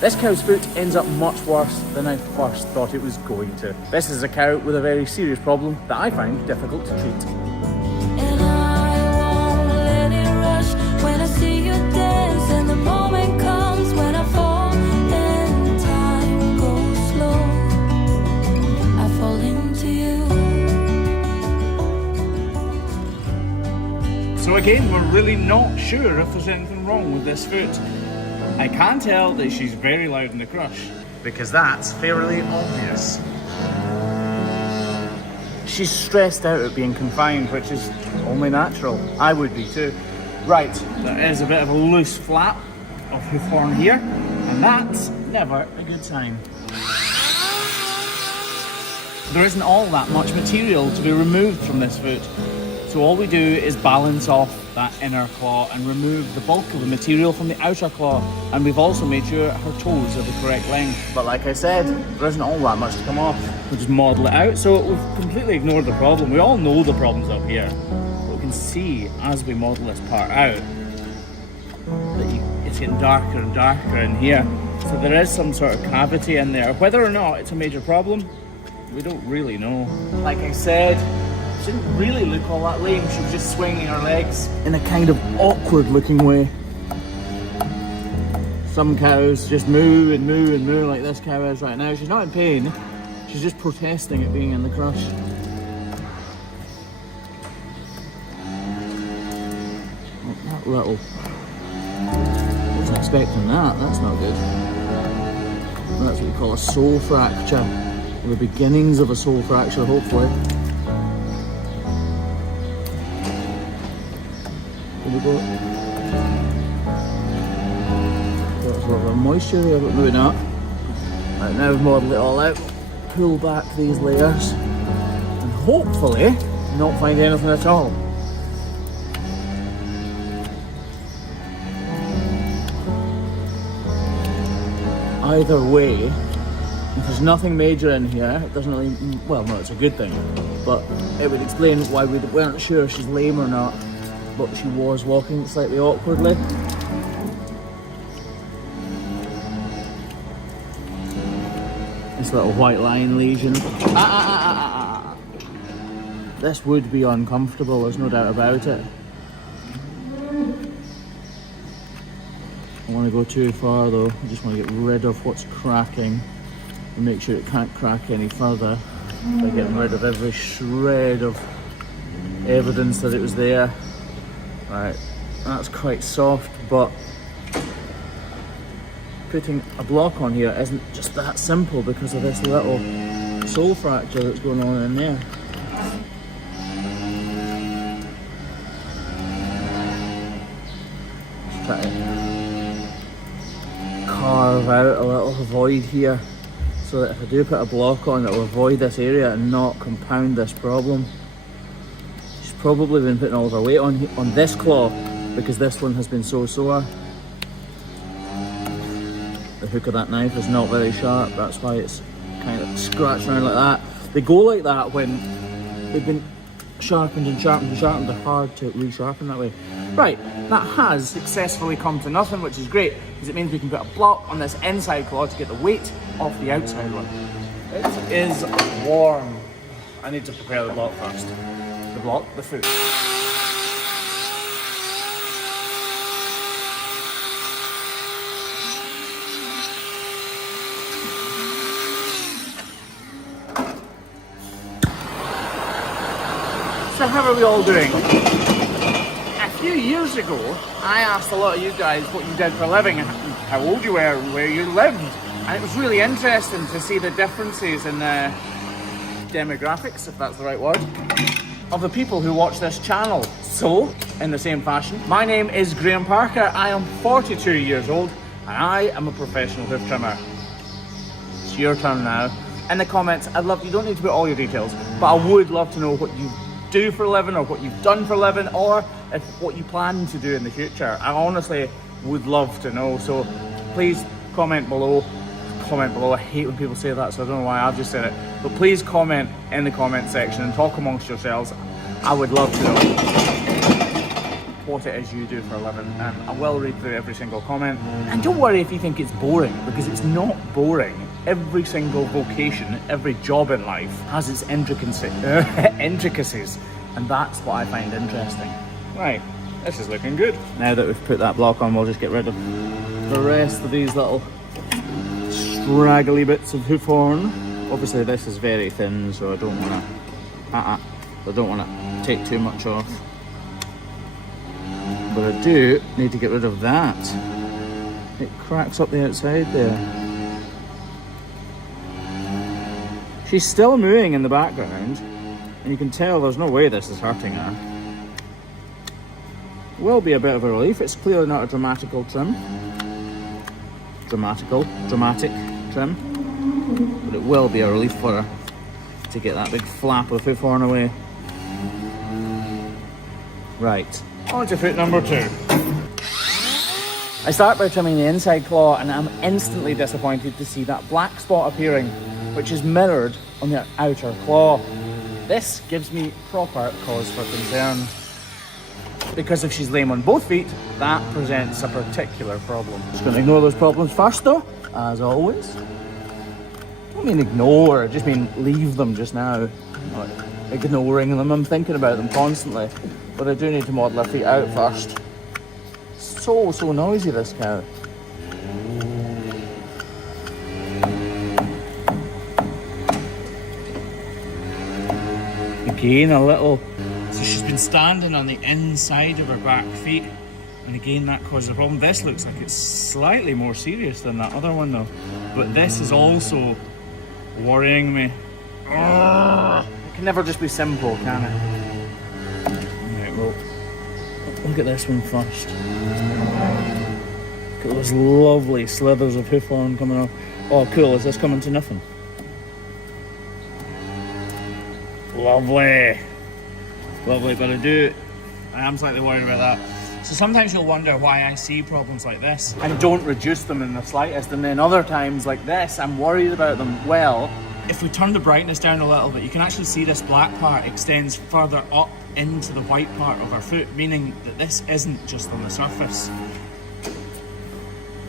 This cow's foot ends up much worse than I first thought it was going to. This is a cow with a very serious problem that I find difficult to treat. And I won't let it rush when I see you dance, and the moment comes when I fall and time goes slow. I fall into you. So again, we're really not sure if there's anything wrong with this foot. I can tell that she's very loud in the crush, because that's fairly obvious. She's stressed out at being confined, which is only natural. I would be too. Right, there is a bit of a loose flap of hoof horn here, and that's never a good sign. There isn't all that much material to be removed from this foot, so all we do is balance off that inner claw and remove the bulk of the material from the outer claw, and we've also made sure her toes are the correct length. But like I said, there isn't all that much to come off. We'll just model it out, so we've completely ignored the problem. We all know the problem's up here, but we can see as we model this part out that it's getting darker and darker in here, so there is some sort of cavity in there. Whether or not it's a major problem, we don't really know. Like I said, she didn't really look all that lame. She was just swinging her legs in a kind of awkward looking way. Some cows just moo and moo and moo like this cow is right now. She's not in pain, she's just protesting at being in the crush. That little... wasn't expecting that, that's not good. That's what we call a sole fracture. Or the beginnings of a sole fracture, hopefully. There we go. Got a little bit of moisture here, but maybe not. Right, now we've modelled it all out. Pull back these layers and hopefully not find anything at all. Either way, if there's nothing major in here, it doesn't really, well no, it's a good thing, but it would explain why we weren't sure if she's lame or not. But she was walking slightly awkwardly. This little white line lesion. This would be uncomfortable, there's no doubt about it. I don't want to go too far though, I just want to get rid of what's cracking and make sure it can't crack any further by getting rid of every shred of evidence that it was there. Right, that's quite soft, but putting a block on here isn't just that simple because of this little sole fracture that's going on in there. Just try to carve out a little void here so that if I do put a block on, it will avoid this area and not compound this problem. Probably been putting all of her weight on this claw because this one has been so sore. The hook of that knife is not very sharp, that's why it's kind of scratching around like that. They go like that when they've been sharpened and sharpened and sharpened. They're hard to resharpen that way. Right, that has successfully come to nothing, which is great because it means we can put a block on this inside claw to get the weight off the outside one. It is warm. I need to prepare the block first. The block, the foot. So how are we all doing? A few years ago, I asked a lot of you guys what you did for a living, how old you were, and where you lived. And it was really interesting to see the differences in the demographics, if that's the right word, of the people who watch this channel. So, in the same fashion, my name is Graham Parker, I am 42 years old, and I am a professional hoof trimmer. It's your turn now. In the comments, I'd love, you don't need to put all your details, but I would love to know what you do for a living, or what you've done for a living, or if what you plan to do in the future. I honestly would love to know, so please comment below. I hate when people say that, so I don't know why I've just said it, but please comment in the comment section and talk amongst yourselves. I would love to know what it is you do for a living, and I will read through every single comment. And don't worry if you think it's boring, because it's not boring. Every single vocation, every job in life has its intricacies, and that's what I find interesting. Right, this is looking good. Now that we've put that block on, we'll just get rid of the rest of these little straggly bits of hoof horn. Obviously this is very thin, so I don't want to take too much off. But I do need to get rid of that. It cracks up the outside there. She's still mooing in the background, and you can tell there's no way this is hurting her. Will be a bit of a relief. It's clearly not a dramatic trim, but it will be a relief for her to get that big flap of hoof horn away. Right, on to foot number 2. I start by trimming the inside claw, and I'm instantly disappointed to see that black spot appearing, which is mirrored on the outer claw. This gives me proper cause for concern, because if she's lame on both feet, that presents a particular problem. Just going to ignore those problems first though, as always. I don't mean ignore, I just mean leave them just now. I'm not ignoring them, I'm thinking about them constantly. But I do need to model her feet out first. So noisy, this cow. Again, a little. So she's been standing on the inside of her back feet, and again that causes a problem. This looks like it's slightly more serious than that other one though. But this is also worrying me. It can never just be simple, can it? Right, well, look at this one first. Look at those lovely slithers of hoof horn coming off. Oh cool, is this coming to nothing? Lovely. Lovely, but I am slightly worried about that. So sometimes you'll wonder why I see problems like this and don't reduce them in the slightest, and then other times like this, I'm worried about them. Well, if we turn the brightness down a little bit, you can actually see this black part extends further up into the white part of our foot, meaning that this isn't just on the surface.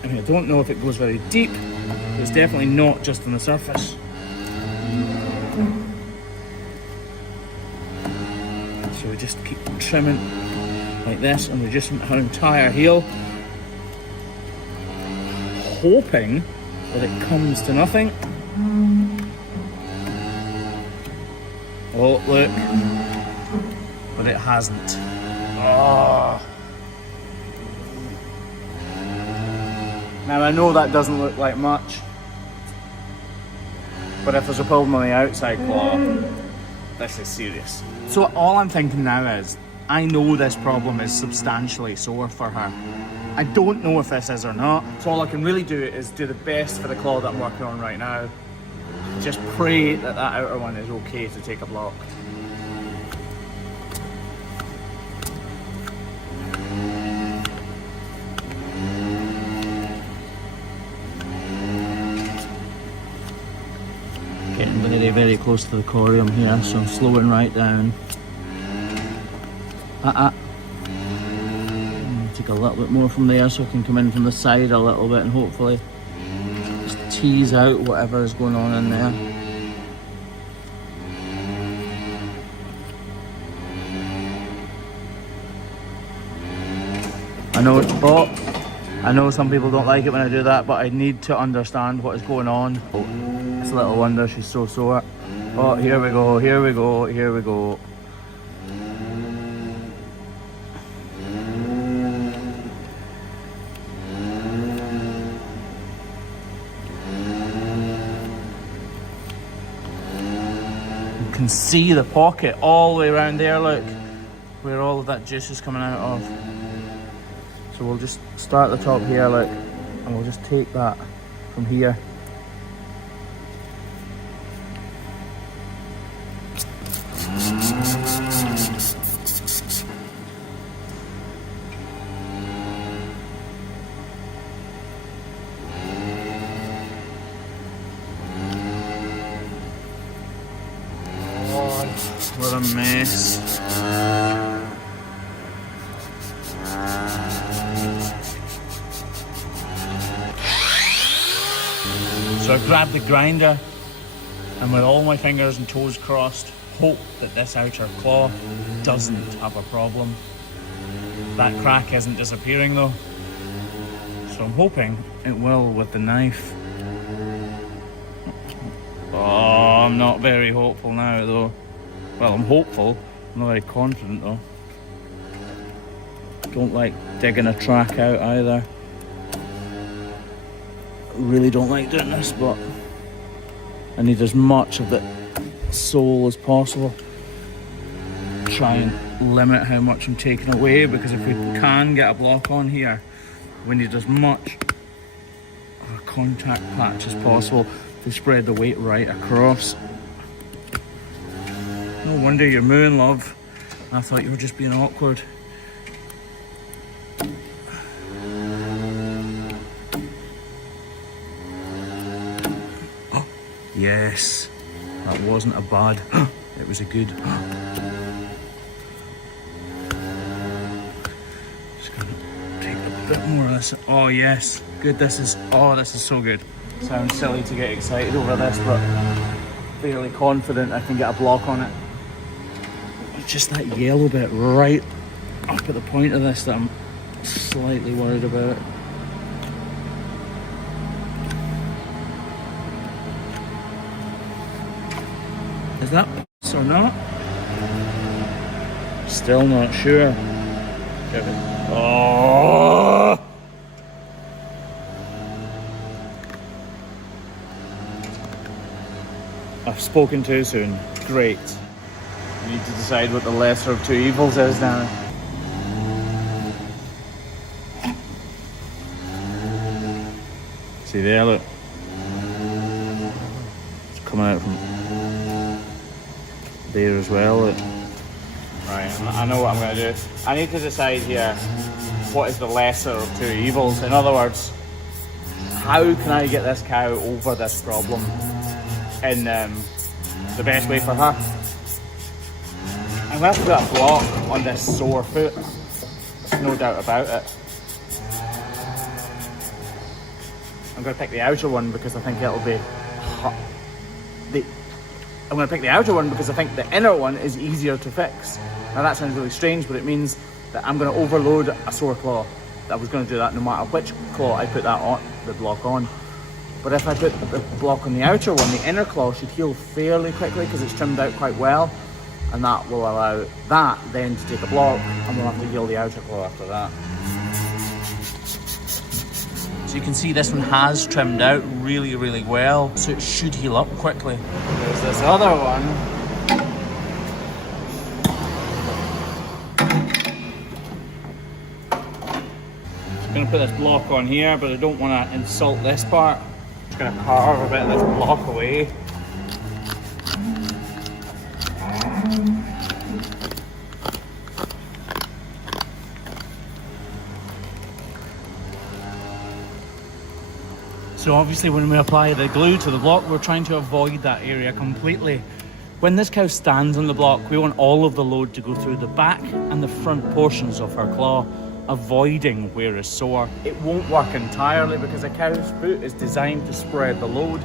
I mean, I don't know if it goes very deep, but it's definitely not just on the surface. So we just keep trimming like this and reducing her entire heel, hoping that it comes to nothing. Oh, look. But it hasn't. Oh. Now I know that doesn't look like much, but if there's a problem on the outside claw, this is serious. So all I'm thinking now is, I know this problem is substantially sore for her. I don't know if this is or not, so all I can really do is do the best for the claw that I'm working on right now. Just pray that that outer one is okay to take a block. Getting very close to the corium here, so I'm slowing right down. Take a little bit more from there so I can come in from the side a little bit and hopefully just tease out whatever is going on in there. I know some people don't like it when I do that, but I need to understand what is going on. Oh, it's little wonder she's so sore. Oh, here we go, here we go, here we go. You can see the pocket all the way around there, look, where all of that juice is coming out of. So we'll just start at the top here, look, and we'll just take that from here. Oh, what a mess. So I grabbed the grinder and with all my fingers and toes crossed, hope that this outer claw doesn't have a problem. That crack isn't disappearing though, so I'm hoping it will with the knife. Oh, I'm not very hopeful now though. Well, I'm hopeful, I'm not very confident though. Don't like digging a track out either. Really don't like doing this, but I need as much of the sole as possible. Try and limit how much I'm taking away, because if we can get a block on here, we need as much of a contact patch as possible to spread the weight right across. No wonder you're mooing, love. I thought you were just being awkward. Yes, that wasn't a bad, it was a good. Just gonna take a bit more of this. Oh yes, good, this is so good. Sounds silly to get excited over this, but fairly confident I can get a block on it. It's just that yellow bit right up at the point of this that I'm slightly worried about. Is that or not? Still not sure. Oh! I've spoken too soon. Great. I need to decide what the lesser of two evils is now. See there, look. It's coming out from there as well. Right, I know what I'm going to do. I need to decide here what is the lesser of two evils. In other words, how can I get this cow over this problem in the best way for her? I'm going to have to put a block on this sore foot. There's no doubt about it. I'm going to pick the outer one because I think it'll be I'm going to pick the outer one because I think the inner one is easier to fix. Now that sounds really strange, but it means that I'm going to overload a sore claw. I was going to do that no matter which claw I put that on, the block on. But if I put the block on the outer one, the inner claw should heal fairly quickly because it's trimmed out quite well. And that will allow that then to take a block, and we'll have to heal the outer claw after that. So you can see this one has trimmed out really, really well, so it should heal up quickly. There's this other one. I'm going to put this block on here, but I don't want to insult this part. I'm just going to carve a bit of this block away. So obviously when we apply the glue to the block, we're trying to avoid that area completely. When this cow stands on the block, we want all of the load to go through the back and the front portions of her claw, avoiding where is sore. It won't work entirely because a cow's foot is designed to spread the load.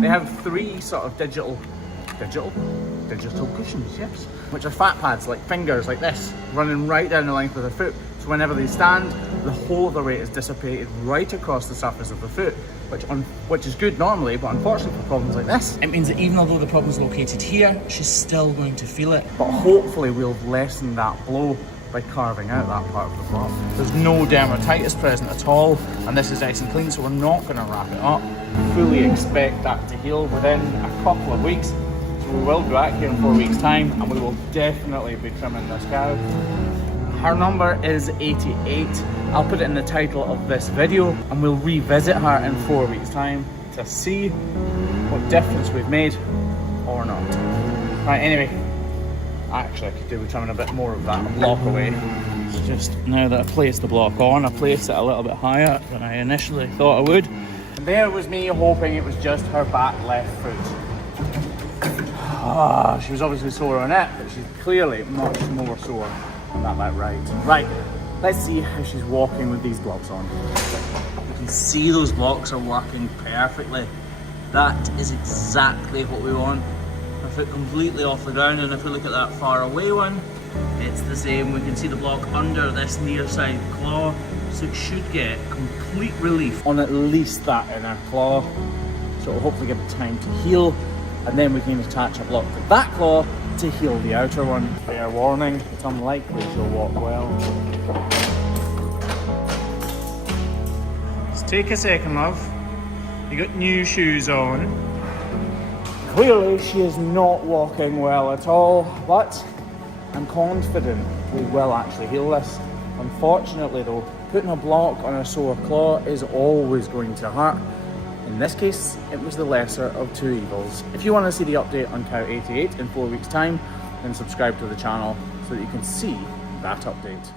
They have three sort of digital cushions, yes, which are fat pads, like fingers, like this, running right down the length of the foot. So whenever they stand, the whole of the weight is dissipated right across the surface of the foot, which is good normally, but unfortunately for problems like this, it means that even although the problem's located here, she's still going to feel it. But hopefully we'll lessen that blow by carving out that part of the block. There's no dermatitis present at all, and this is nice and clean, so we're not going to wrap it up. Fully expect that to heal within a couple of weeks. So we will be back here in 4 weeks' time, and we will definitely be trimming this cow. Her number is 88. I'll put it in the title of this video, and we'll revisit her in 4 weeks' time to see what difference we've made or not. Right, anyway, actually I could do with trimming a bit more of that block away. It's just now that I placed the block on, I placed it a little bit higher than I initially thought I would. And there was me hoping it was just her back left foot. She was obviously sore on it, but she's clearly much more sore on that right. Right, let's see how she's walking with these gloves on. can see those blocks are working perfectly. That is exactly what we want. If it completely off the ground, and if we look at that far away one, it's the same. We can see the block under this near side claw, so it should get complete relief on at least that inner claw. So it'll hopefully give it time to heal, and then we can attach a block to that claw to heal the outer one. Fair warning, it's unlikely she'll walk well. Just take a second, love. You got new shoes on. Clearly she is not walking well at all, but I'm confident we will actually heal this. Unfortunately though, putting a block on a sore claw is always going to hurt. In this case, it was the lesser of two evils. If you want to see the update on cow 88 in 4 weeks time, then subscribe to the channel so that you can see that update.